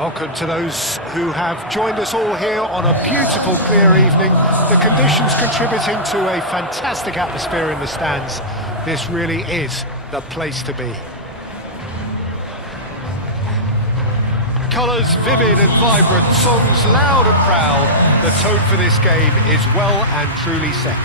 Welcome to those who have joined us all here on a beautiful, clear evening. The conditions contributing to a fantastic atmosphere in the stands. This really is the place to be. Colours vivid and vibrant, songs loud and proud. The tone for this game is well and truly set.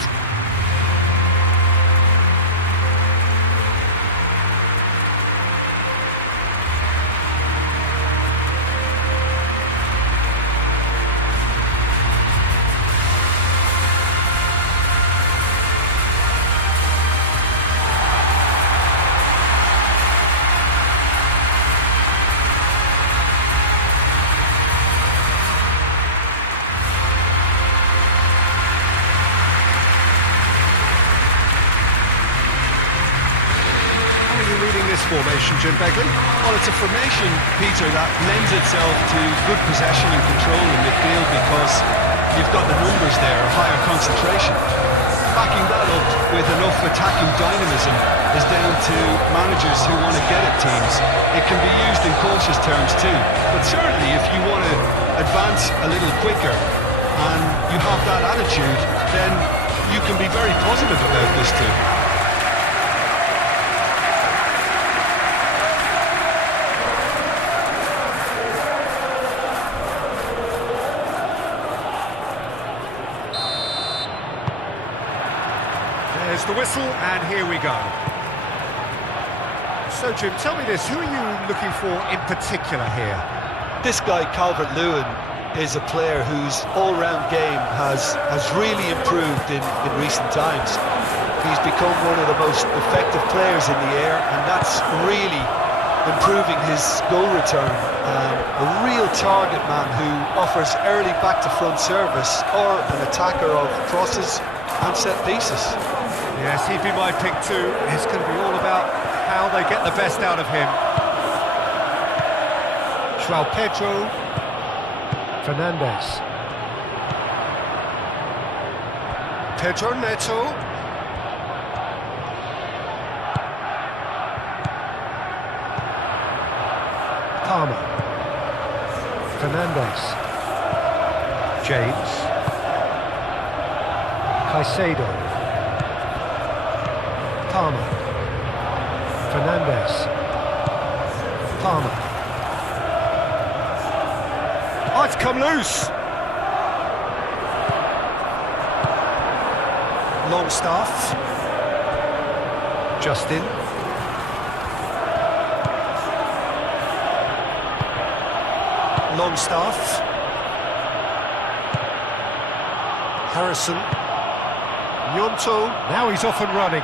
Formation, Jim Begley? Well, it's a formation, Peter, that lends itself to good possession and control in midfield because you've got the numbers there, higher concentration. Backing that up with enough attacking dynamism is down to managers who want to get at teams. It can be used in cautious terms too, but certainly if you want to advance a little quicker and you have that attitude, then you can be very positive about this too. There's the whistle, and here we go. So, Jim, tell me this, who are you looking for in particular here? This guy, Calvert-Lewin, is a player whose all-round game has really improved in recent times. He's become one of the most effective players in the air, and that's really improving his goal return. A real target man who offers early back-to-front service or an attacker of crosses and set pieces. Yes, he'd be my pick too. It's going to be all about how they get the best out of him. João Pedro. Fernandes. Pedro Neto. Palmer. Fernandes. James. Caicedo. Palmer. Fernandes. Palmer. Oh, it's come loose. Longstaff. Justin. Longstaff. Harrison. Gnonto. Now he's off and running.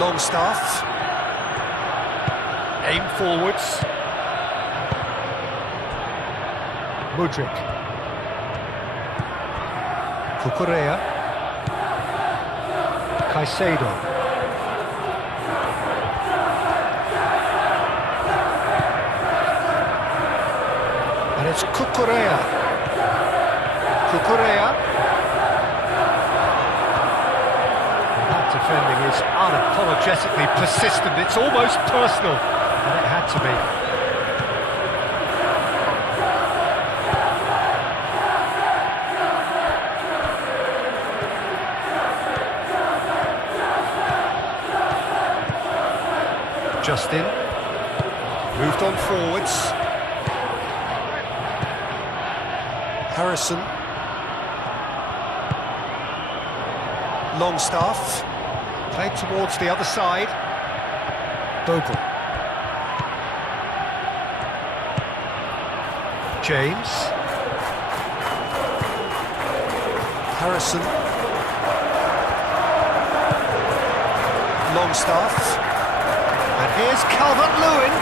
Longstaff. Aim forwards. Mudryk. Cucurella. Caicedo. And it's Cucurella. That defending is unapologetically persistent. It's almost personal, and it had to be. Justin moved on forwards. Harrison. Longstaff. Played towards the other side. Bogle. James. Harrison. Longstaff. And here's Calvert-Lewin.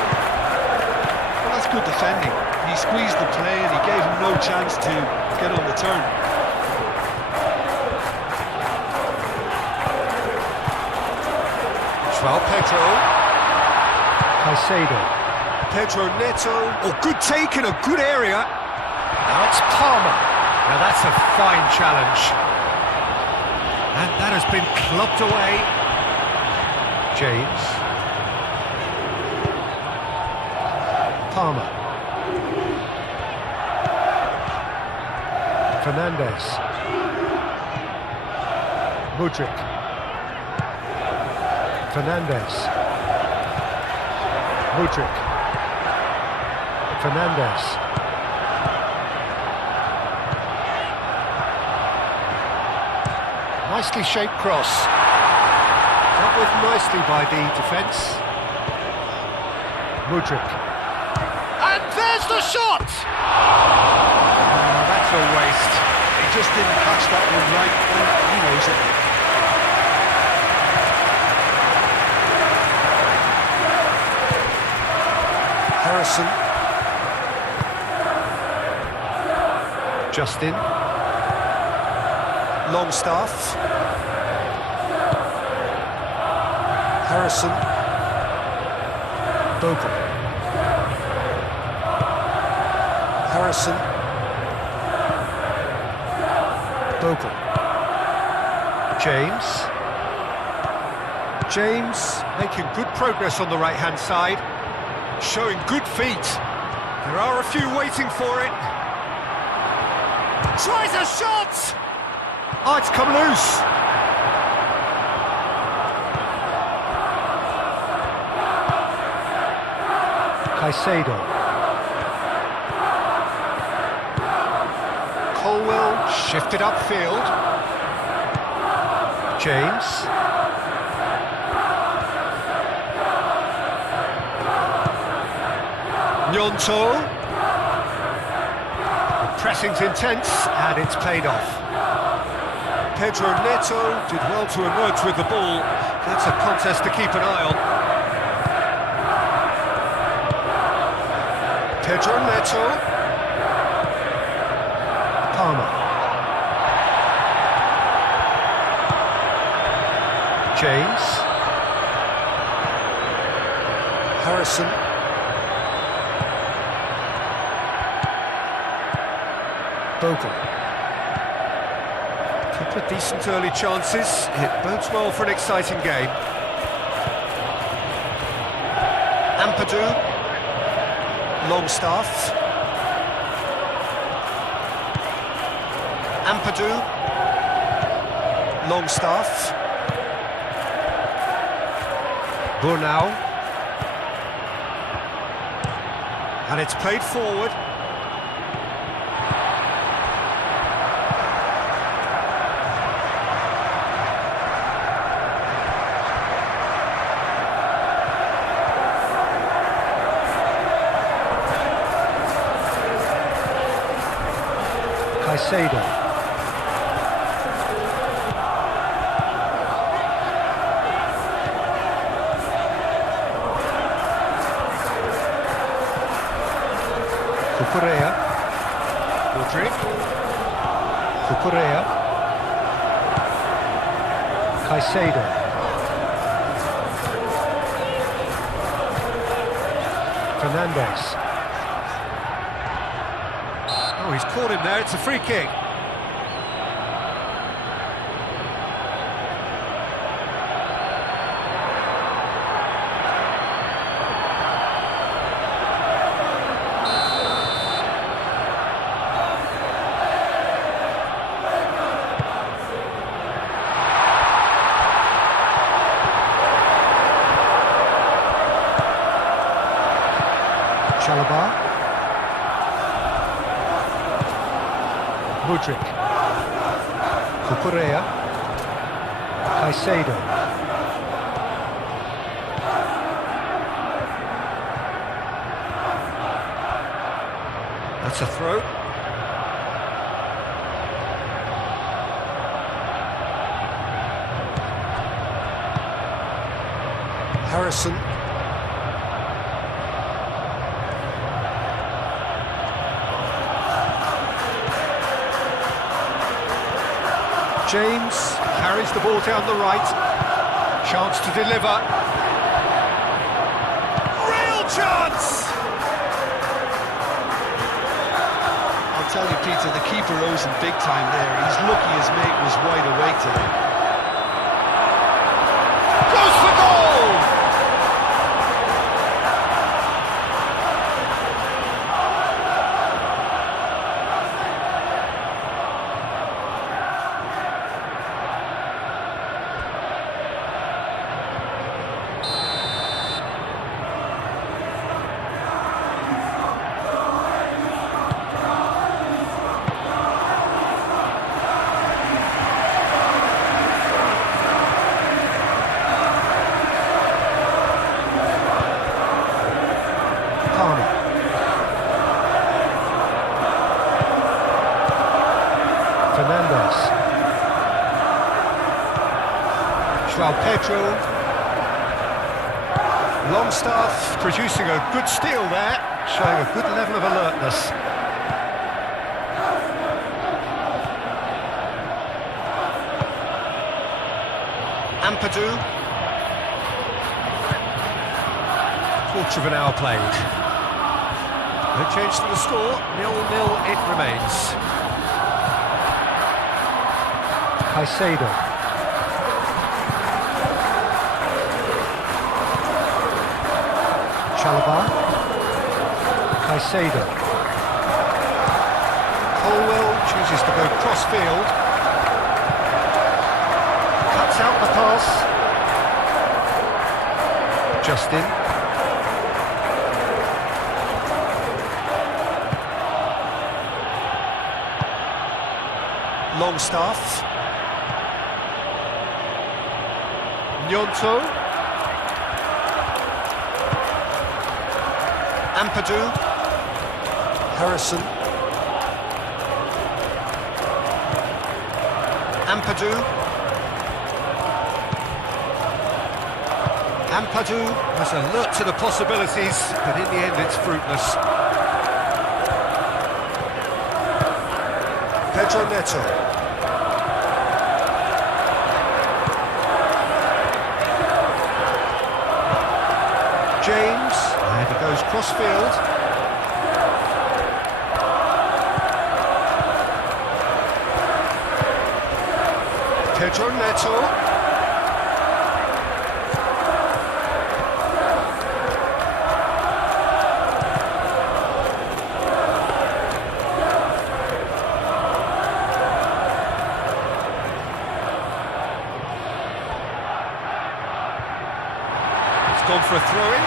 Well, that's good defending. He squeezed the play and he gave him no chance to get on the turn. João Pedro. Caicedo. Pedro Neto. Oh, good take in a good area. Now it's Palmer. Now that's a fine challenge. And That has been clubbed away. James. Palmer. Fernandes. Mudryk. Fernandes. Mudryk. Fernandes. Nicely shaped cross. Dealt with nicely by the defence. Mudryk. And there's the shot! Oh, that's a waste. He just didn't catch that one right, and he knows it. Harrison. Justin. Longstaff. Harrison. Bogle. Harrison. Bogle. James. James making good progress on the right-hand side. Showing good feet. There are a few waiting for it. Tries a shot! Oh, it's come loose. Caicedo. Colwell shifted upfield. James. Gnonto. The pressing's intense and it's paid off. Pedro Neto did well to emerge with the ball. That's a contest to keep an eye on. Pedro Neto. Palmer. James. Harrison. Bogle. Couple of decent early chances. It bodes well for an exciting game. Ampadu. Longstaff. Ampadu. Longstaff. Burnau. And it's played forward. Caicedo. Cucurella. Mudryk. Cucurella. Caicedo. Fernandes. Oh, he's caught him there, it's a free kick. Chalobah. Mudryk. Cucurella. Caicedo. That's a throw. Harrison. James carries the ball down the right. Chance to deliver. Real chance! I'll tell you, Peter, the keeper owes him big time there. He's lucky his mate was wide awake today. João Pedro. Longstaff producing a good steal there, showing a good level of alertness. Ampadu. Quarter of an hour played. No change to the score, 0-0 it remains. Caicedo. Chalobah. Caicedo. Colwell chooses to go cross-field. Cuts out the pass. Justin. Longstaff. Gnonto. Ampadu. Harrison. Ampadu. Ampadu was alert to the possibilities, but in the end it's fruitless. Pedro Neto. James, and he goes cross-field. Pedro Neto. It's gone for a throw-in.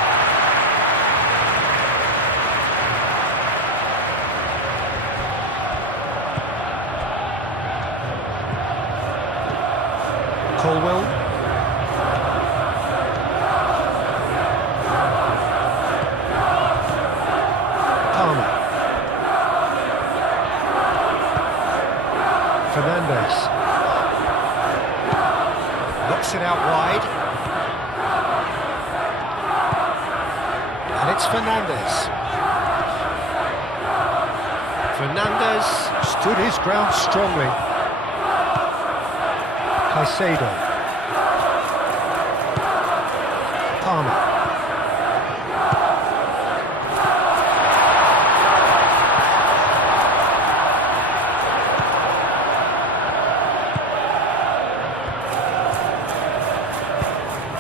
Colwell. Palmer. Fernandes. Knocks it out wide. And it's Fernandes. Fernandes stood his ground strongly. Caicedo. Palmer.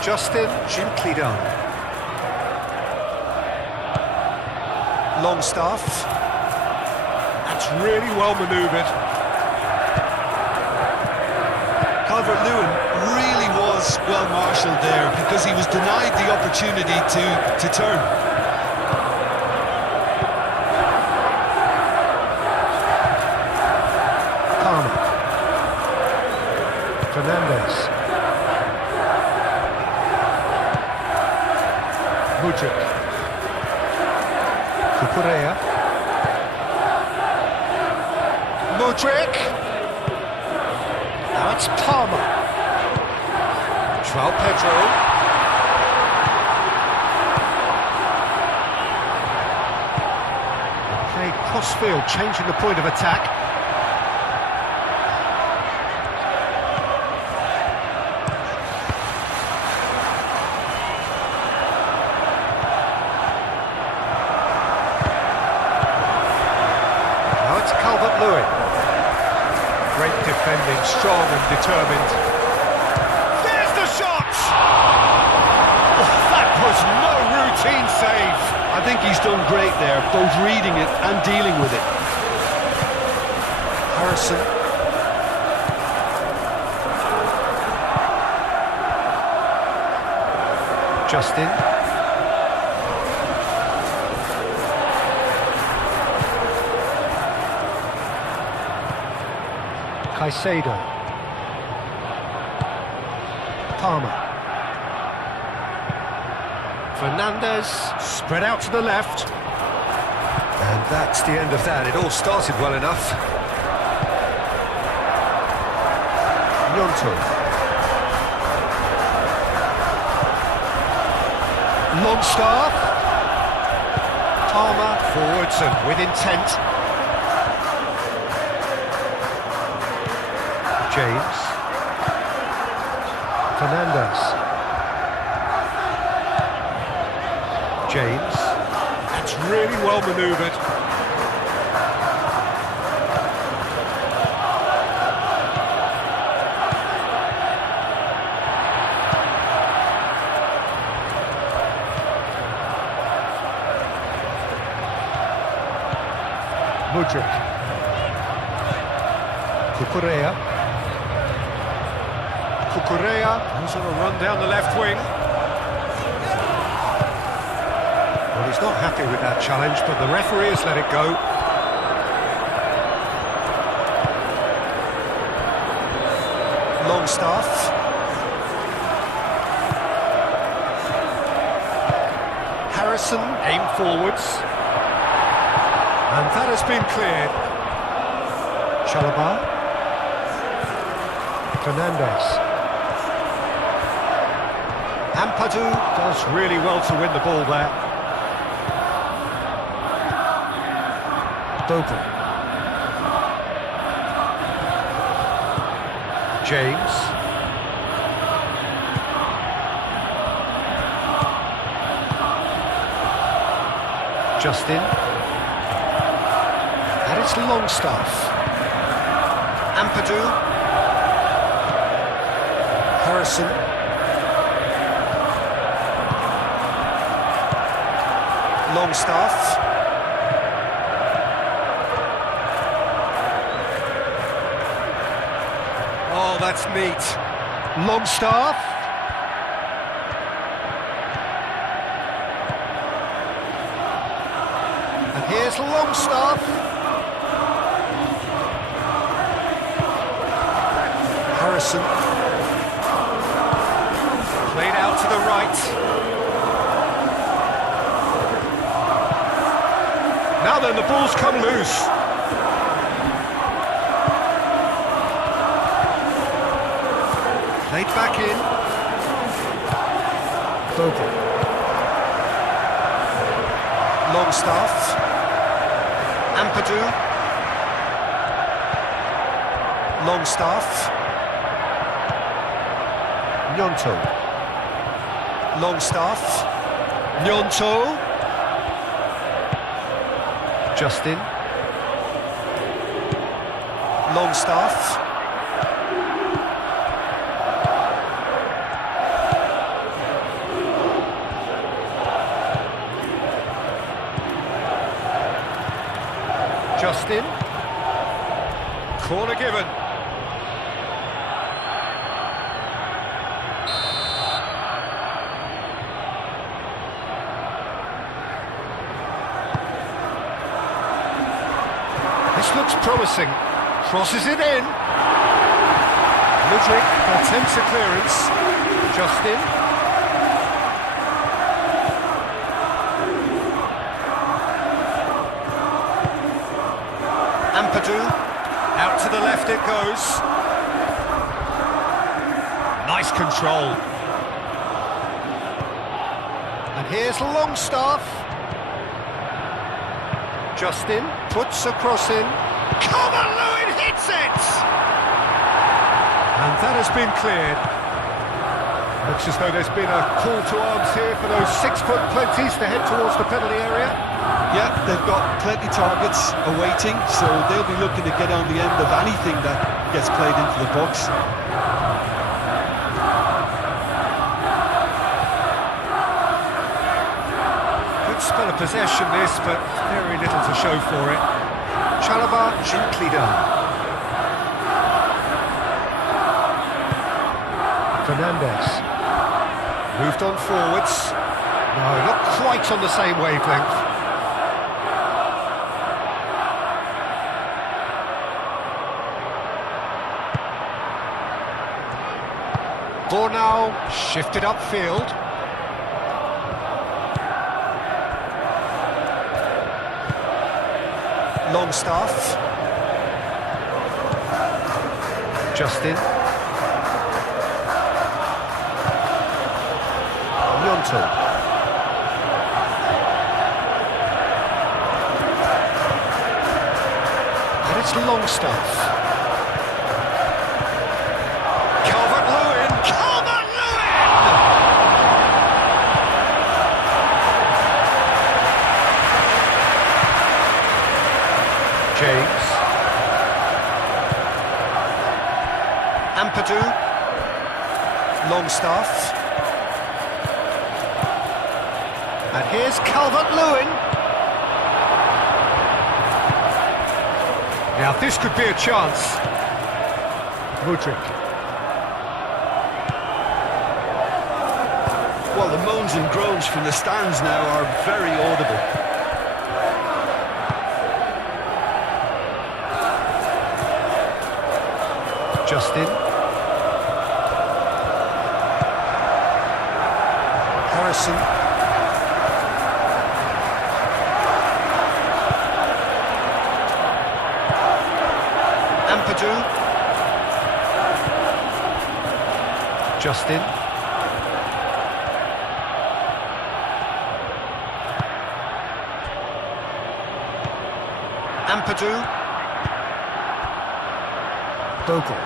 Justin, gently done. Longstaff. That's really well manoeuvred. Calvert-Lewin really was well marshalled there because he was denied the opportunity to turn. Palmer. Fernandes. Mudryk. Cucurella. Mudryk. Now it's Palmer. João Pedro. Played cross-field, changing the point of attack. Now it's Calvert-Lewin. Great defending, strong and determined. There's the shot! Oh, that was no routine save. I think he's done great there, both reading it and dealing with it. Harrison. Justin. Caicedo. Palmer. Fernandes, spread out to the left. And that's the end of that. It all started well enough. Gnonto. Longstaff. Palmer forwards and with intent. James. Fernandez. James. That's really well manoeuvred. Mudryk. Cucurella. Cucurella goes on a run down the left wing. Well, he's not happy with that challenge, but the referee has let it go. Longstaff. Harrison aimed forwards. And that has been cleared. Chalobah. Fernandez. Ampadu does really well to win the ball there. Bogle. James. Justin. And it's Longstaff. Ampadu. Harrison. Longstaff. Oh, that's neat. Longstaff. And here's Longstaff. Harrison. Played out to the right. Now then, the ball's come loose. Played back in. Bogle. Longstaff. Ampadu. Longstaff. Gnonto. Longstaff. Gnonto. Justin. Longstaff. Justin. Corner given. This looks promising. Crosses it in. Mudryk attempts a clearance. Justin. Ampadu. Out to the left it goes. Nice control. And here's Longstaff. Justin puts a cross in. Calvert-Lewin hits it! And that has been cleared. Looks as though there's been a call to arms here for those 6-foot plenties to head towards the penalty area. Yeah, they've got plenty targets awaiting, so they'll be looking to get on the end of anything that gets played into the box. Good spell of possession this, but very little to show for it. Chalobah gently done. Fernandez. Moved on forwards. No, not quite on the same wavelength. Bornau shifted upfield. Longstaff. Justin. Gnonto. it's Longstaff. Calvert-Lewin! Calvert-Lewin! James. Ampadu. Longstaff. And here's Calvert-Lewin. Now this could be a chance. Mudryk. Well, the moans and groans from the stands now are very audible. Justin. Harrison. Ampadu. Justin. Ampadu. Bogle.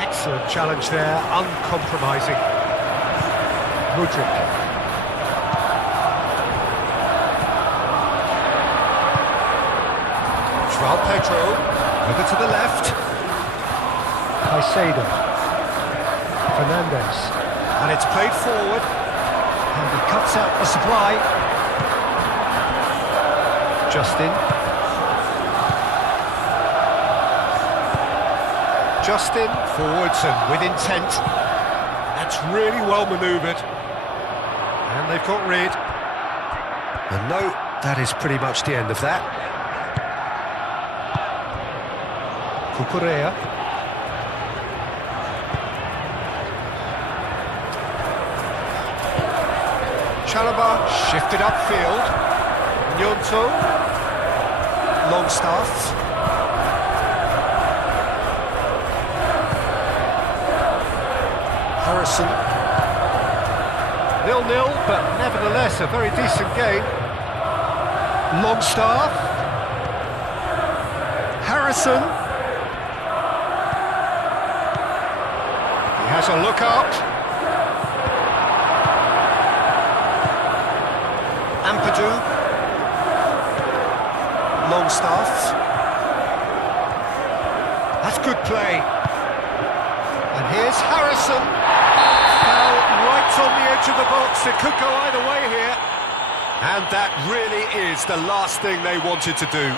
Excellent challenge there, uncompromising. Mudryk. João Pedro, over to the left. Caicedo. Fernandes. And it's played forward. And he cuts out the supply. Justin. Justin, forwards and with intent. That's really well manoeuvred. And they've got rid. And no, that is pretty much the end of that. Cucurella. Chalobah shifted upfield. Gnonto. Longstaff. Harrison. 0-0, but nevertheless a very decent game. Longstaff. Harrison. He has a look up. Ampadu. Longstaff. That's good play. And here's Harrison. Fell right on the edge of the box. It could go either way here. And that really is the last thing they wanted to do.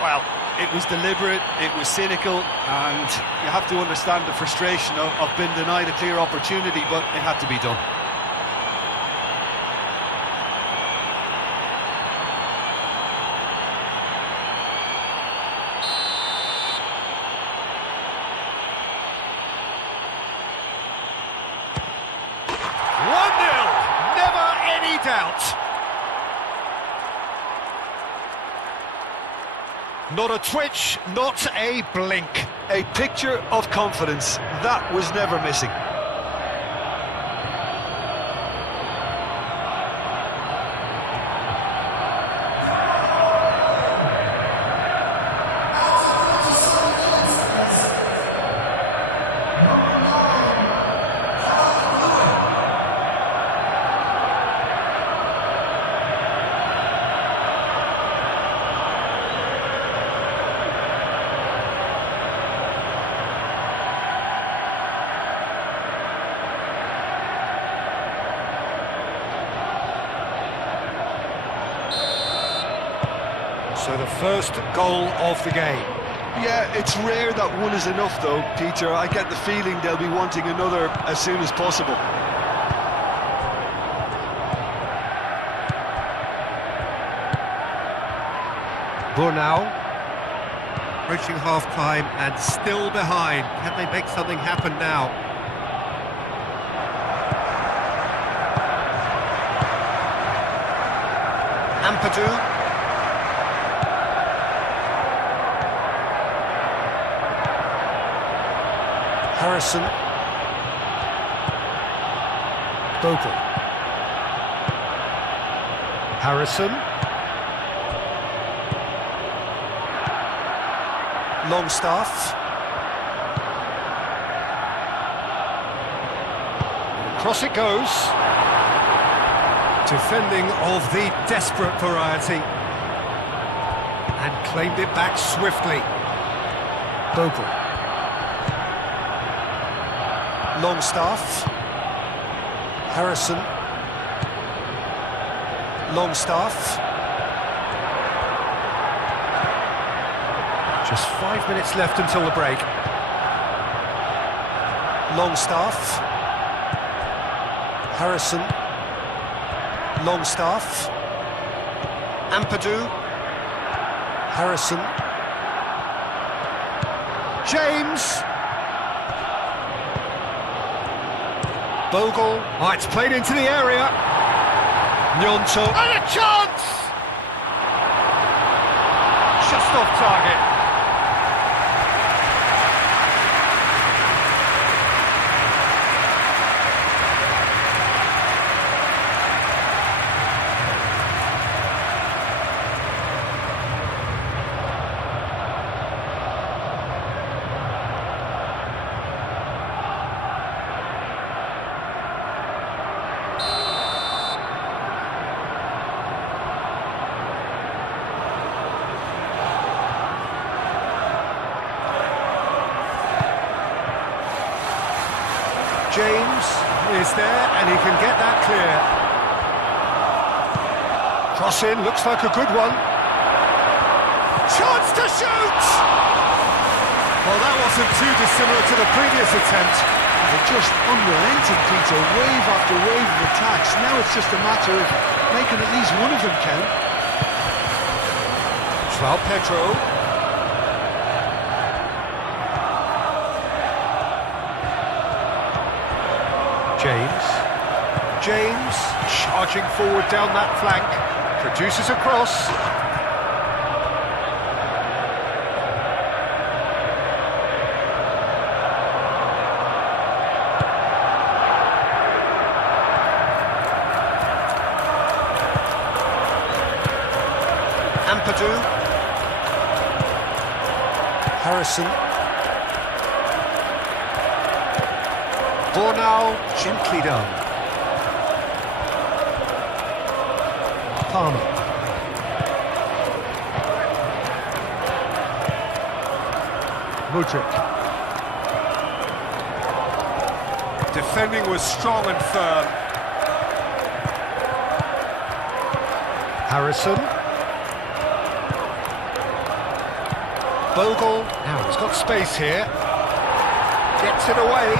Well, it was deliberate, it was cynical, and you have to understand the frustration of being denied a clear opportunity, but it had to be done. Doubt. Not a twitch, not a blink. A picture of confidence that was never missing. So the first goal of the game. Yeah, it's rare that one is enough though, Peter. I get the feeling they'll be wanting another as soon as possible. Burnau, reaching half-time and still behind. Can they make something happen now? Ampadu. Harrison. Bogle. Harrison. Longstaff. Cross it goes. Defending of the desperate variety. And claimed it back swiftly. Bogle. Longstaff. Harrison. Longstaff. Just 5 minutes left until the break. Longstaff. Harrison. Longstaff. Ampadu. Harrison. James. Bogle. Oh, it's played into the area. Nyonto. And a chance! Just off target. James is there, and he can get that clear. Cross in, looks like a good one. Chance to shoot! Well, that wasn't too dissimilar to the previous attempt. They're just unrelenting, Peter. Wave after wave of attacks. Now it's just a matter of making at least one of them count. João Pedro. James charging forward down that flank, produces a cross. Ampadu. Harrison. Bornau, gently done. Palmer. Mudryk. Defending was strong and firm. Harrison. Bogle. Now he's got space here. Gets it away.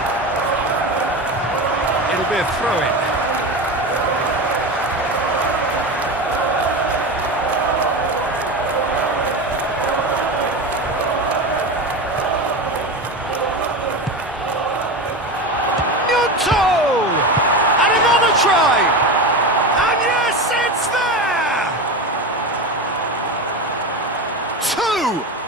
It'll be a throw-in. And another try! And yes, it's there!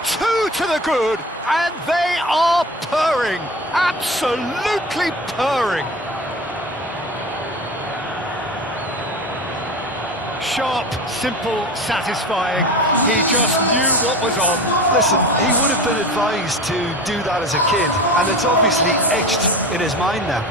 Two to the good, and they are purring, absolutely purring. Sharp, simple, satisfying. He just knew what was on. Listen, he would have been advised to do that as a kid, and it's obviously etched in his mind now.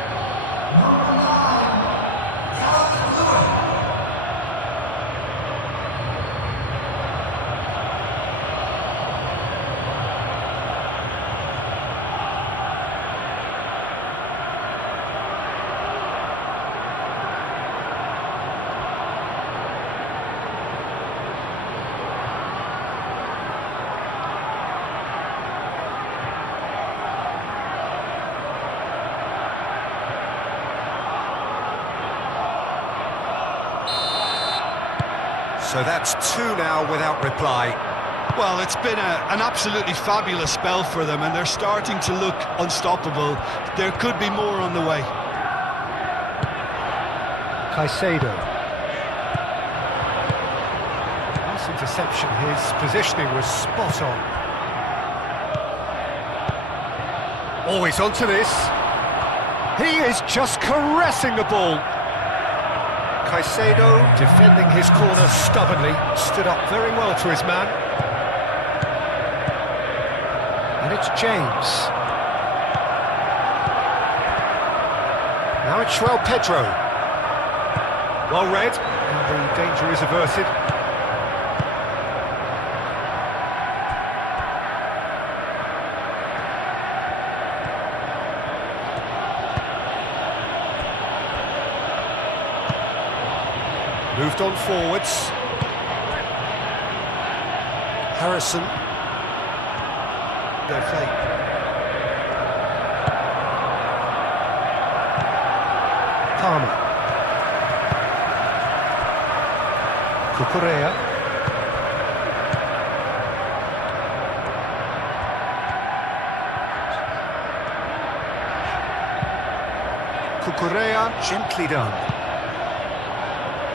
So that's two now without reply. Well, it's been an absolutely fabulous spell for them, and they're starting to look unstoppable. There could be more on the way. Caicedo. Nice interception. His positioning was spot on. Always onto this. He is just caressing the ball. Caicedo defending his corner stubbornly, stood up very well to his man. It's James. Now it's Pedro. Well read, and the danger is averted. Moved on forwards. Harrison. No fake. Palmer. Cucurella. Cucurella, gently done.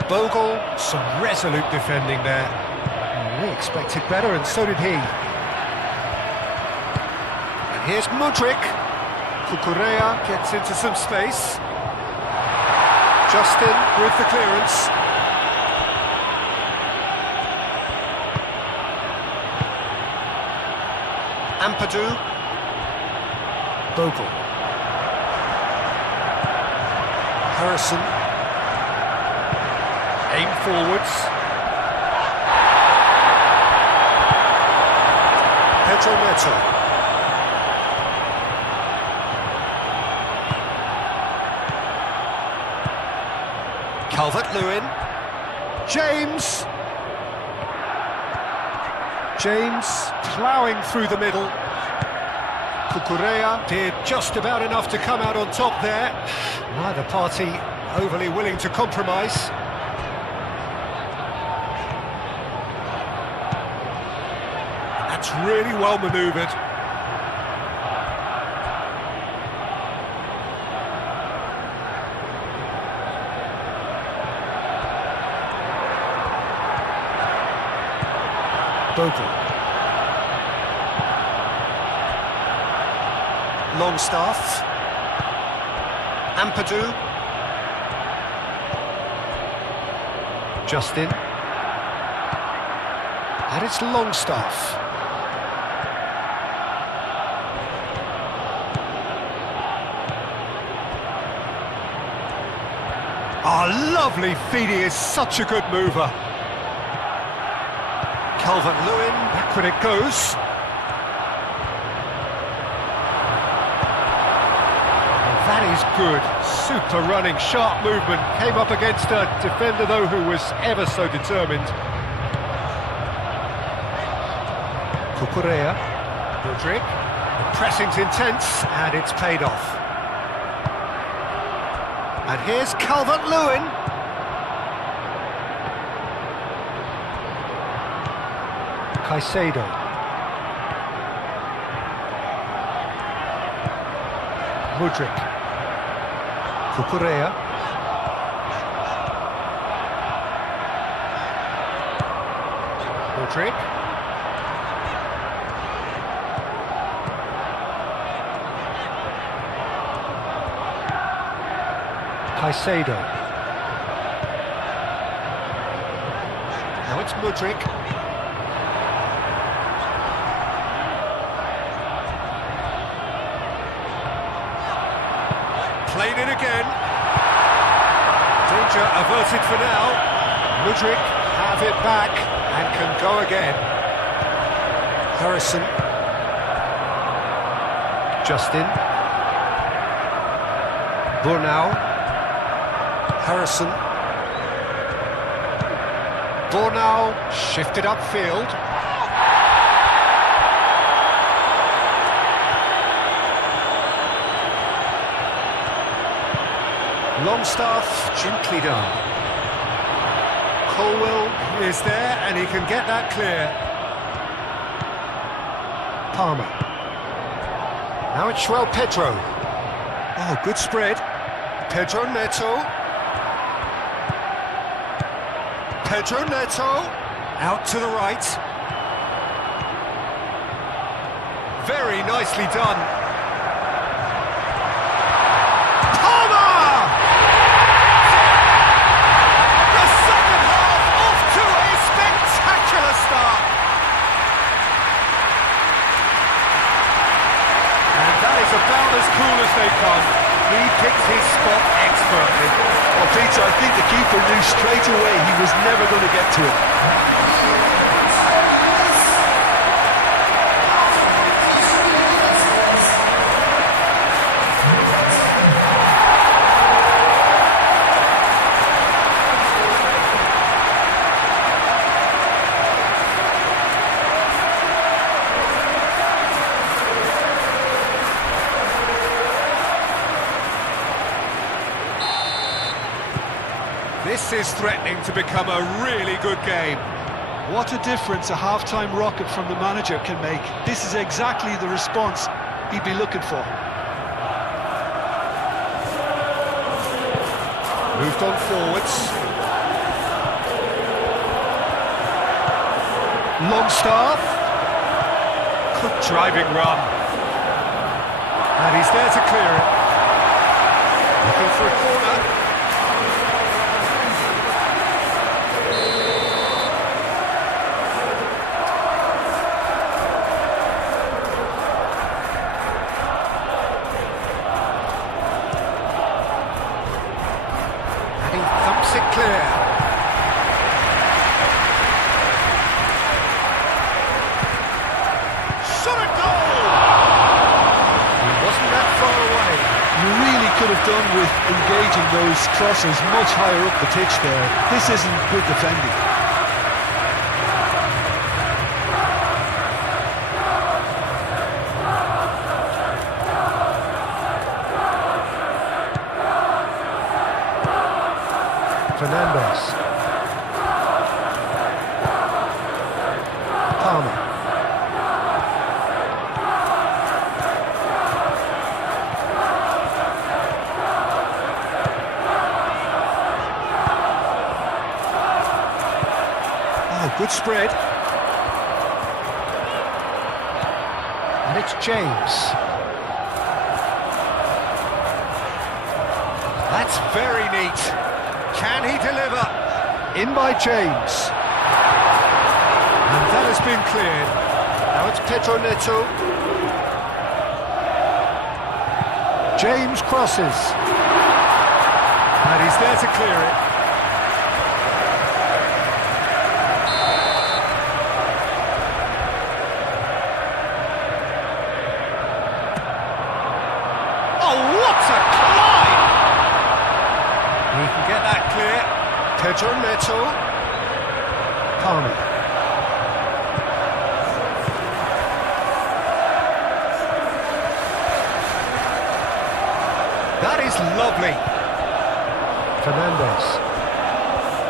Bogle, some resolute defending there. We expected better, and so did he. And here's Mudryk. Cucurella gets into some space. Justin with the clearance. Ampadu. Bogle. Harrison. Aim forwards. Pedro Neto. Calvert-Lewin. James. James ploughing through the middle. Cucurella did just about enough to come out on top there. Neither party overly willing to compromise. That's really well manoeuvred. Bogle. Longstaff. Ampadu. Justin. And it's Longstaff. Oh, lovely feed, he is such a good mover. Calvert-Lewin, backward it goes. And that is good, super running, sharp movement. Came up against a defender though who was ever so determined. Cucurella, Mudryk, the pressing's intense and it's paid off. And here's Calvert-Lewin. Caicedo. Mudryk. Cucurella. Mudryk. Caicedo. Now it's Mudryk. Played in again. Danger averted for now. Mudryk have it back and can go again. Harrison. Justin. Burnau. Harrison. Burnau shifted upfield. Longstaff, gently done. Colwell is there and he can get that clear. Palmer. Now it's Pedro. Oh, good spread. Pedro Neto. Pedro Neto. Out to the right. Very nicely done. is about as cool as they come. He picks his spot expertly. Well, Peter, I think the keeper knew straight away he was never going to get to it. This is threatening to become a really good game. What a difference a half-time rocket from the manager can make. This is exactly the response he'd be looking for. Moved on forwards. Longstaff. Good driving run. And he's there to clear it. Looking for a corner. It clear. Shot a goal! He wasn't that far away. You really could have done with engaging those crosses much higher up the pitch there. This isn't good defending. Fernandez. Palmer. Oh, good spread. And it's James. That's very neat. Can he deliver? In by James. And that has been cleared. Now it's Pedro Neto. James crosses. And he's there to clear it. Oh, what a climb! He can get that clear. Pedro Neto. Palmer. That is lovely. Fernandez.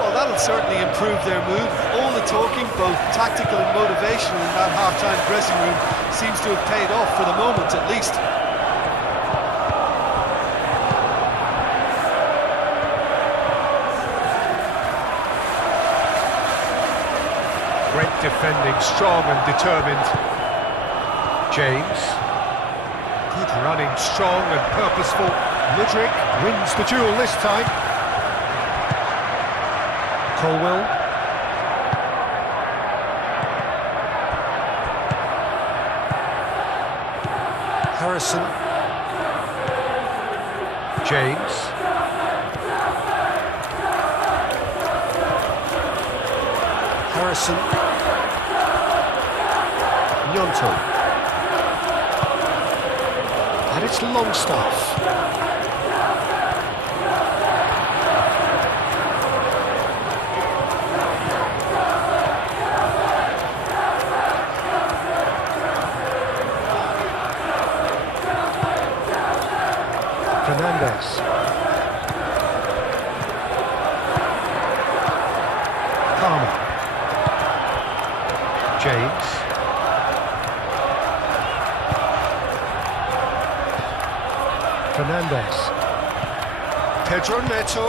Well, that'll certainly improve their mood. All the talking, both tactical and motivational in that half-time dressing room seems to have paid off for the moment at least. Great defending, strong and determined. James. Good running, strong and purposeful. Mudryk wins the duel this time. Colwell. Harrison. James. Harrison. Gnonto. And it's Longstaff. Fernandez. Palmer. James. Fernandez. Pedro Neto.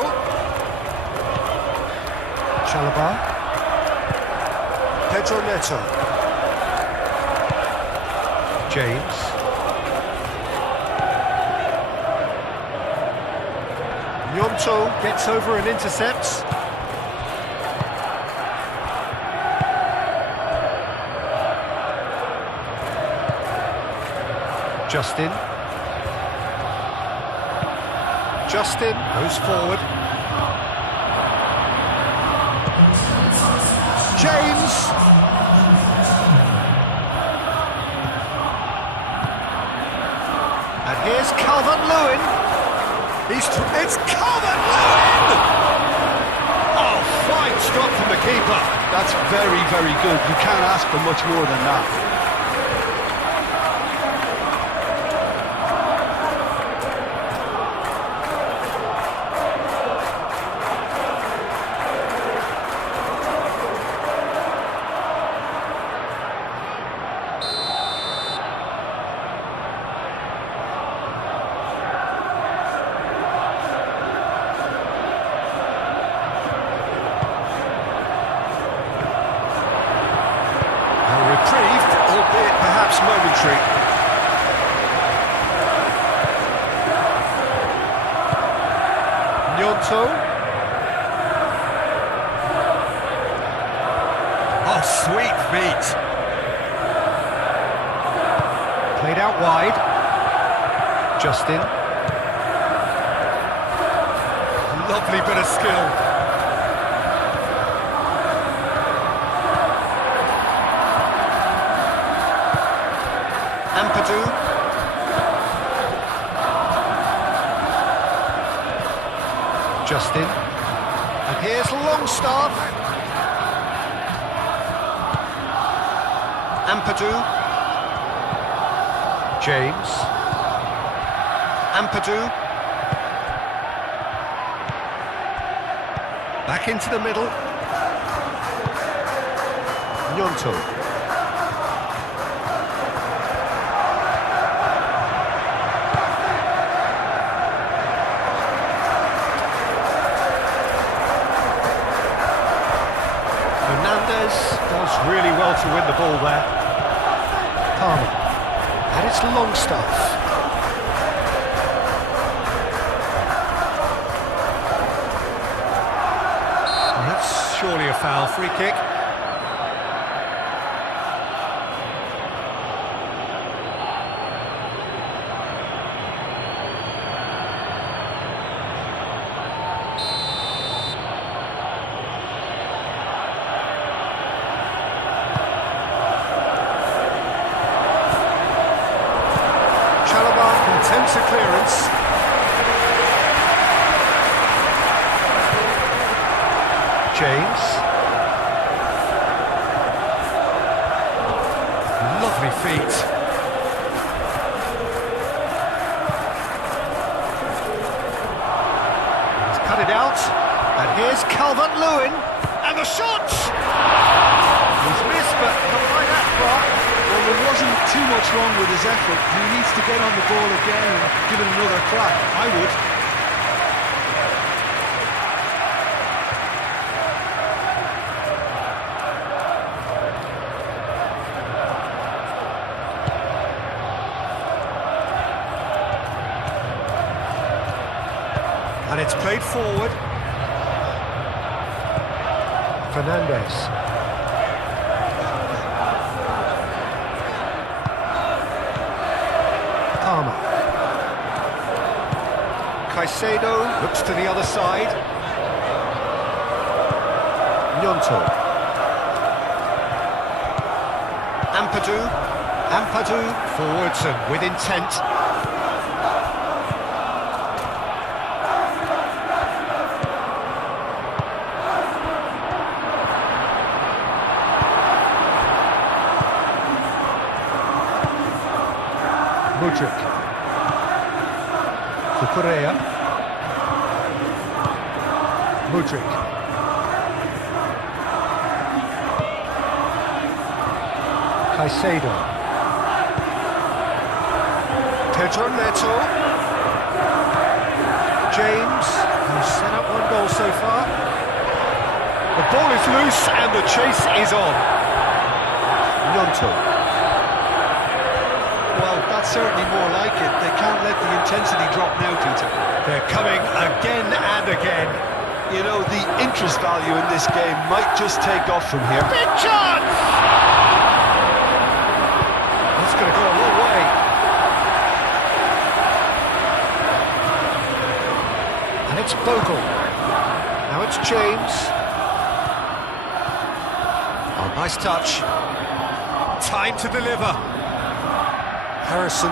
Chalobah. Pedro Neto. James. Gnonto gets over and intercepts. Justin. Justin moves forward. James. And here's Calvert-Lewin. It's Calvert-Lewin! Oh, fine stop from the keeper. That's very, very good. You can't ask for much more than that. Albeit perhaps momentary. Gnonto. Oh, sweet feet. Played out wide. Justin. Lovely bit of skill. Ampadu. Justin. And here's Longstaff. Ampadu. James. Ampadu. Back into the middle. Gnonto. Does really well to win the ball there. Palmer. And it's Longstaff. And that's surely a foul. Free kick. Attempts a clearance. James. Lovely feet. He's cut it out. And here's Calvert-Lewin. And the shot! He's missed, but not by that far. Well, there wasn't too much wrong with his effort. He needs to get on the ball again and give it another crack. I would. And it's played forward. Fernandez. Palmer. Caicedo looks to the other side. Gnonto. Ampadu forwards and with intent. Mudryk. Cucurella. Mudryk. Caicedo. Pedro Neto. James, who's set up one goal so far. The ball is loose and the chase is on. Gnonto. Well, that's certainly more like it. They can't let the intensity drop now, Peter. They're coming again and again. You know, the interest value in this game might just take off from here. Big chance! That's going to go a long way. it's Bogle. Now it's James. Oh, nice touch. Time to deliver. Harrison.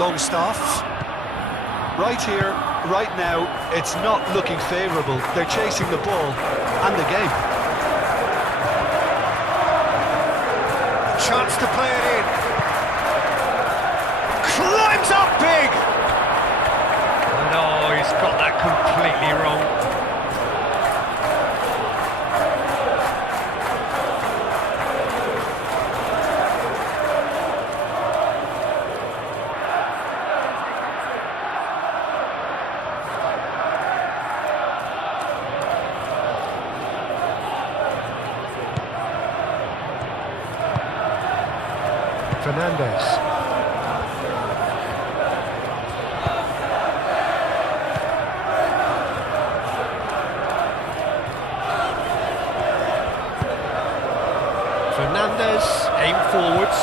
Longstaff. Right here, right now, it's not looking favourable. They're chasing the ball and the game. Chance to play it in. Climbs up big! No, he's got that completely wrong. Fernandez. Fernandez, aim forwards.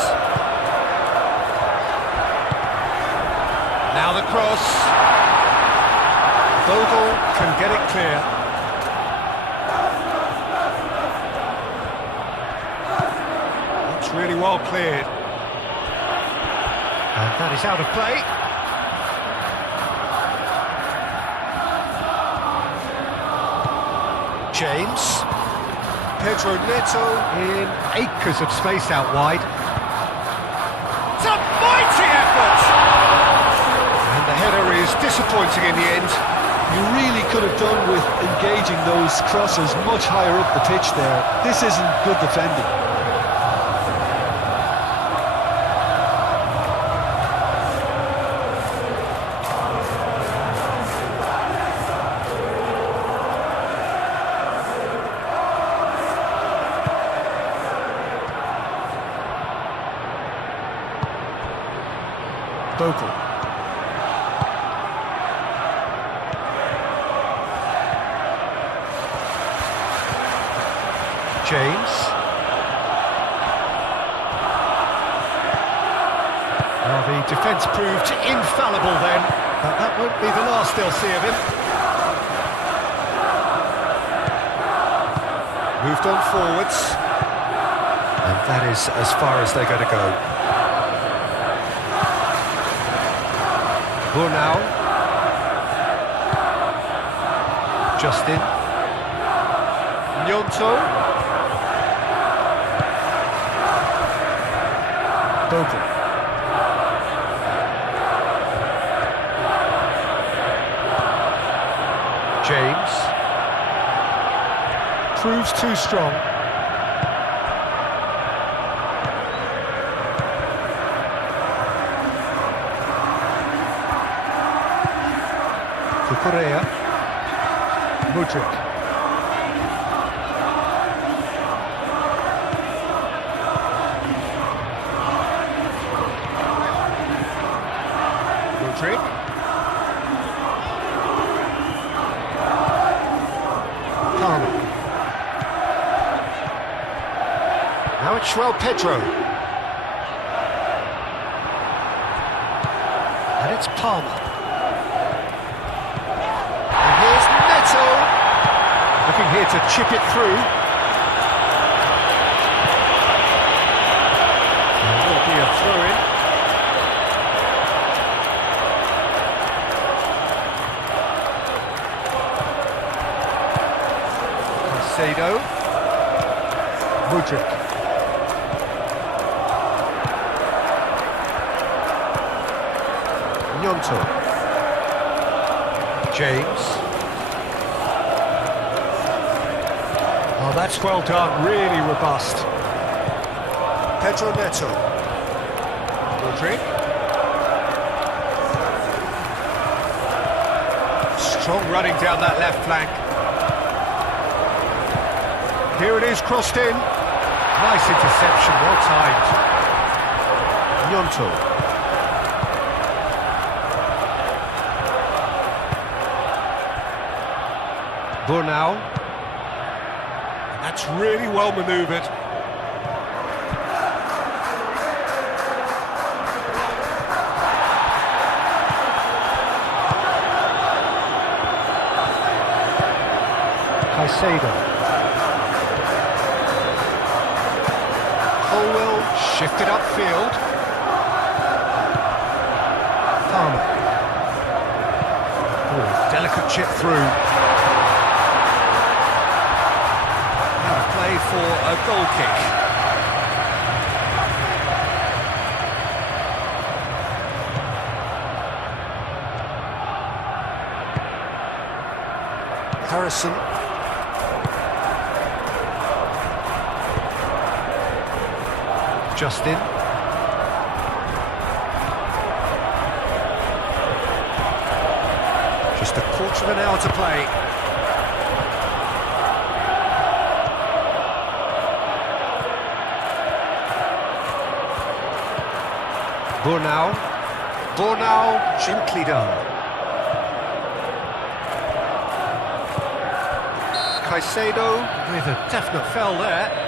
Now the cross. Bogle can get it clear. That's really well cleared. And that is out of play. James. Pedro Neto in acres of space out wide. It's a mighty effort! And the header is disappointing in the end. You really could have done with engaging those crossers much higher up the pitch there. This isn't good defending. Bogle. James. Well, the defence proved infallible then, but that won't be the last they'll see of him. Moved on forwards. And that is as far as they're going to go. Burnau. Justin. Gnonto. Bogle. James. Proves too strong. Correa. Mudryk. Mudryk. Palmer. Now it's João Pedro. And it's Palmer. Looking here to chip it through. There will be a throw-in. Caicedo. Mudryk. Gnonto. James. Oh, that's well done, really robust. Pedro Neto. Mudryk. Strong running down that left flank. Here it is, crossed in. Nice interception, well timed. Gnonto. Burnau. That's really well manoeuvred. Caicedo. Colwell shifted upfield. Palmer. Oh, delicate chip through. Now play for a goal kick. Harrison. Justin. Just a quarter of an hour to play. Bornau gently done. Caicedo with a definite foul there.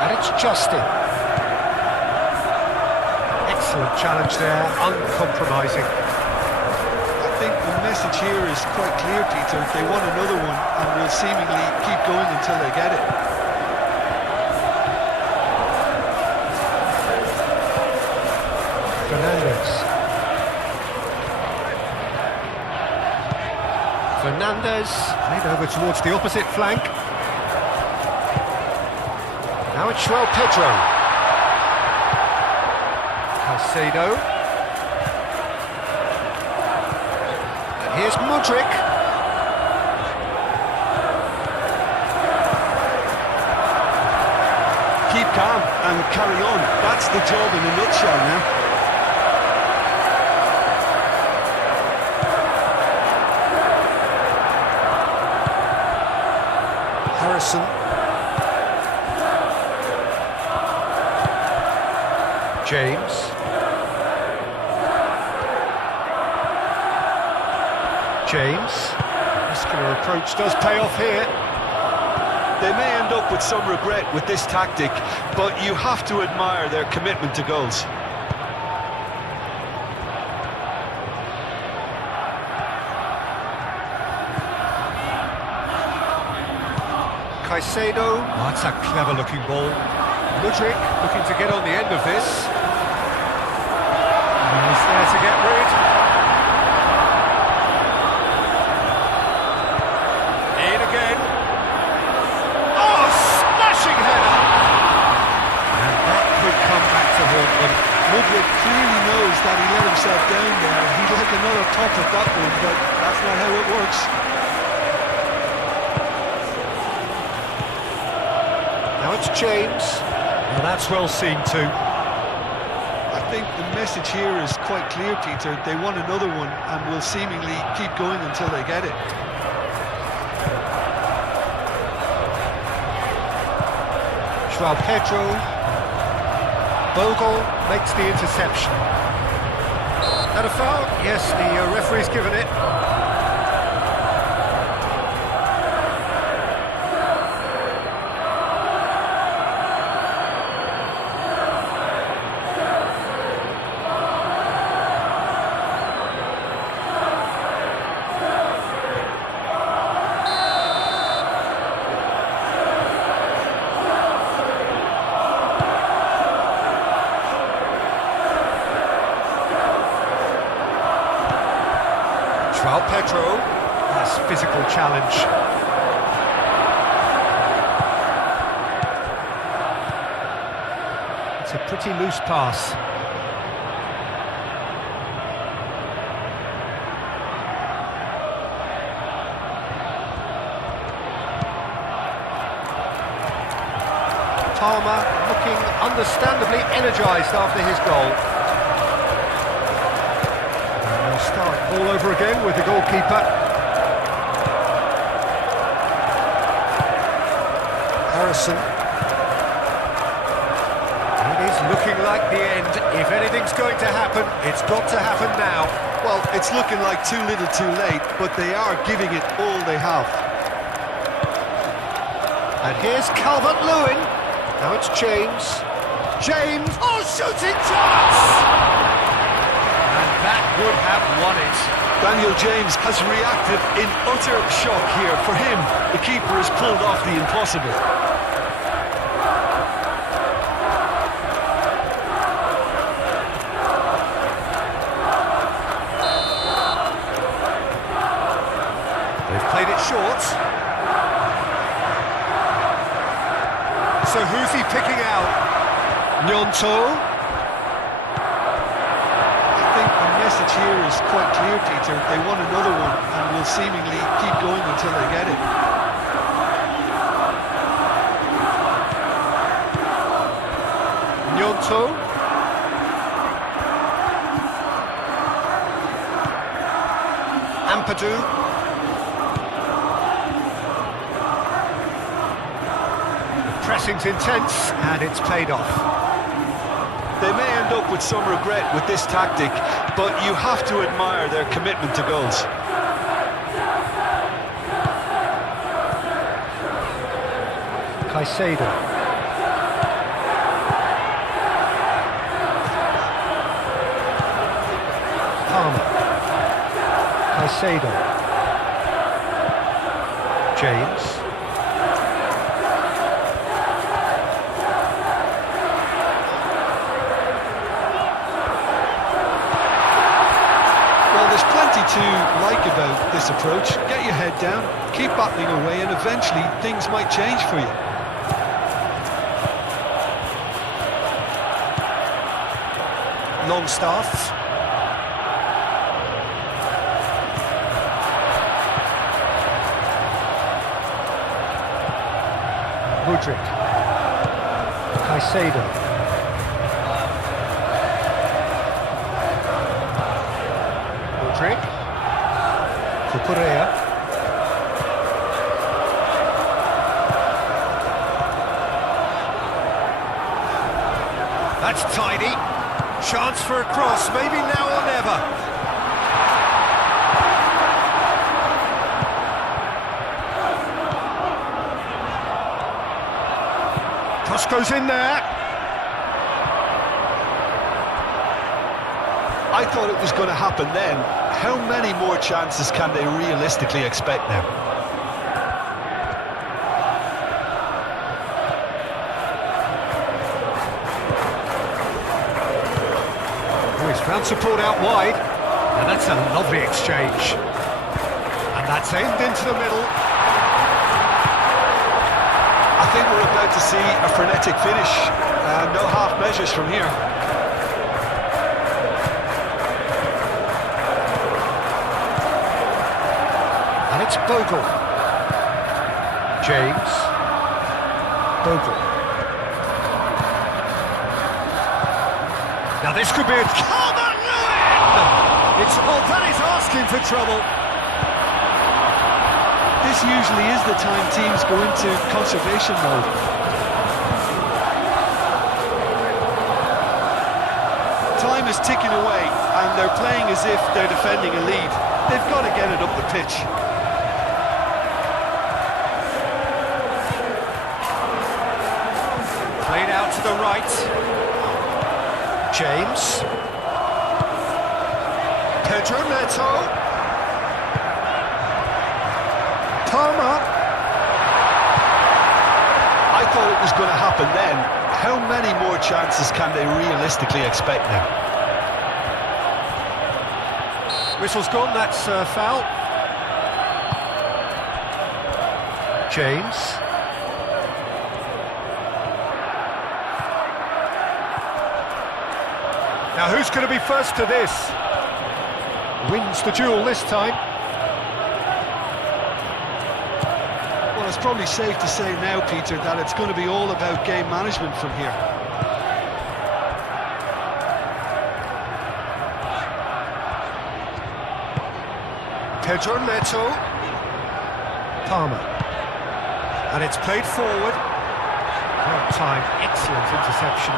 And it's Justin. Excellent challenge there, uncompromising. I think the message here is quite clear, Peter. They want another one and will seemingly keep going until they get it. Fernandez played over towards the opposite flank. Now it's João Pedro. Caicedo. And here's Mudryk. Keep calm and carry on. That's the job in a nutshell now. Harrison. James. Muscular approach does pay off here. They may end up with some regret with this tactic, but you have to admire their commitment to goals. Caicedo. Oh, that's a clever looking ball. Mudryk looking to get on the end of this. And he's there to get rid. In again. Oh, smashing header! And that could come back to haunt them. Mudryk clearly knows that he let himself down there. He'd like another top at that one, but that's not how it works. Now it's James. Well, that's well seen too. I think the message here is quite clear, Peter. They want another one and will seemingly keep going until they get it. João Pedro. Bogle makes the interception. That a foul? Yes, the referee's given it. João Pedro, that's physical challenge. It's a pretty loose pass. Palmer looking understandably energised after his goal. Start all over again with the goalkeeper. Harrison. It is is looking like the end. If anything's going to happen, it's got to happen now. Well, it's looking like too little too late, but they are giving it all they have. And here's Calvert-Lewin. Now it's James. James! Oh, shooting chance! And that would have won it. Daniel James has reacted in utter shock here. For him, the keeper has pulled off the impossible. They've played it short. So who's he picking out? Gnonto. I think the message here is quite clear, Peter. They want another one and will seemingly keep going until they get it. Gnonto. Ampadu. Pressing's intense, and it's played off. They may end up with some regret with this tactic, but you have to admire their commitment to goals. Caicedo. Palmer. Caicedo. James. Well, there's plenty to like about this approach. Get your head down, keep battling away, and eventually things might change for you. Longstaff. Mudryk. Caicedo. Mudryk. Cucurella. That's tidy. Chance for a cross, maybe now or never. Cross goes in there. I thought it was going to happen then. How many more chances can they realistically expect now? Ground support out wide, and that's a lovely exchange. And that's aimed into the middle. I think we're about to see a frenetic finish. No half measures from here. And it's Bogle. James. Bogle. Now this could be a... It's that is asking for trouble. This usually is the time teams go into conservation mode. Time is ticking away, and they're playing as if they're defending a lead. They've got to get it up the pitch. Played out to the right. James. Pedro Neto. Palmer. I thought it was going to happen then. How many more chances can they realistically expect now? Whistle's gone, that's foul. James. Now who's going to be first to this? Wins the duel this time. Well, it's probably safe to say now, Peter, that it's going to be all about game management from here. Pedro Neto. Palmer. And it's played forward. Well timed, excellent interception.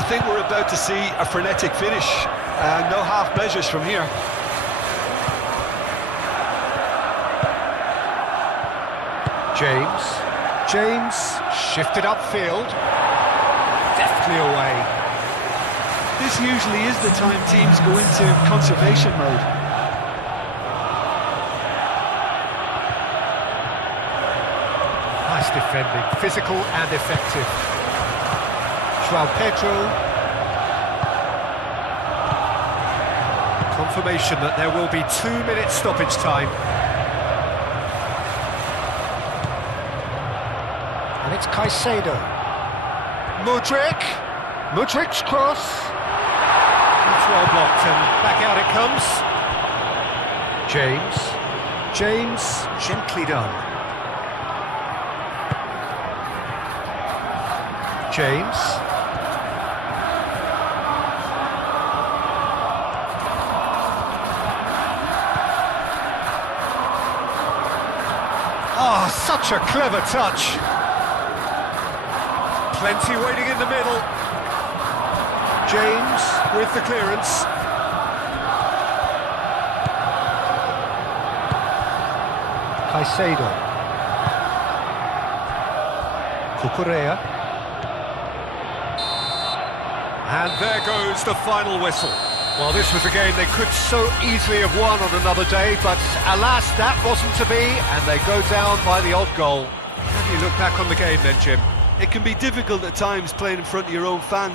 I think we're about to see a frenetic finish. No half measures from here. James shifted upfield. Deftly away. This usually is the time teams go into conservation mode. Nice defending, physical and effective. João Pedro. Confirmation that there will be 2-minute stoppage time. And it's Caicedo. Mudrik's cross. It's well blocked and back out it comes. James, gently done. James. Oh, such a clever touch. Plenty waiting in the middle. James with the clearance. Caicedo. Cucurella. And there goes the final whistle. Well, this was a game they could so easily have won on another day, but alas, that wasn't to be, and they go down by the odd goal. How do you look back on the game then, Jim? It can be difficult at times playing in front of your own fans.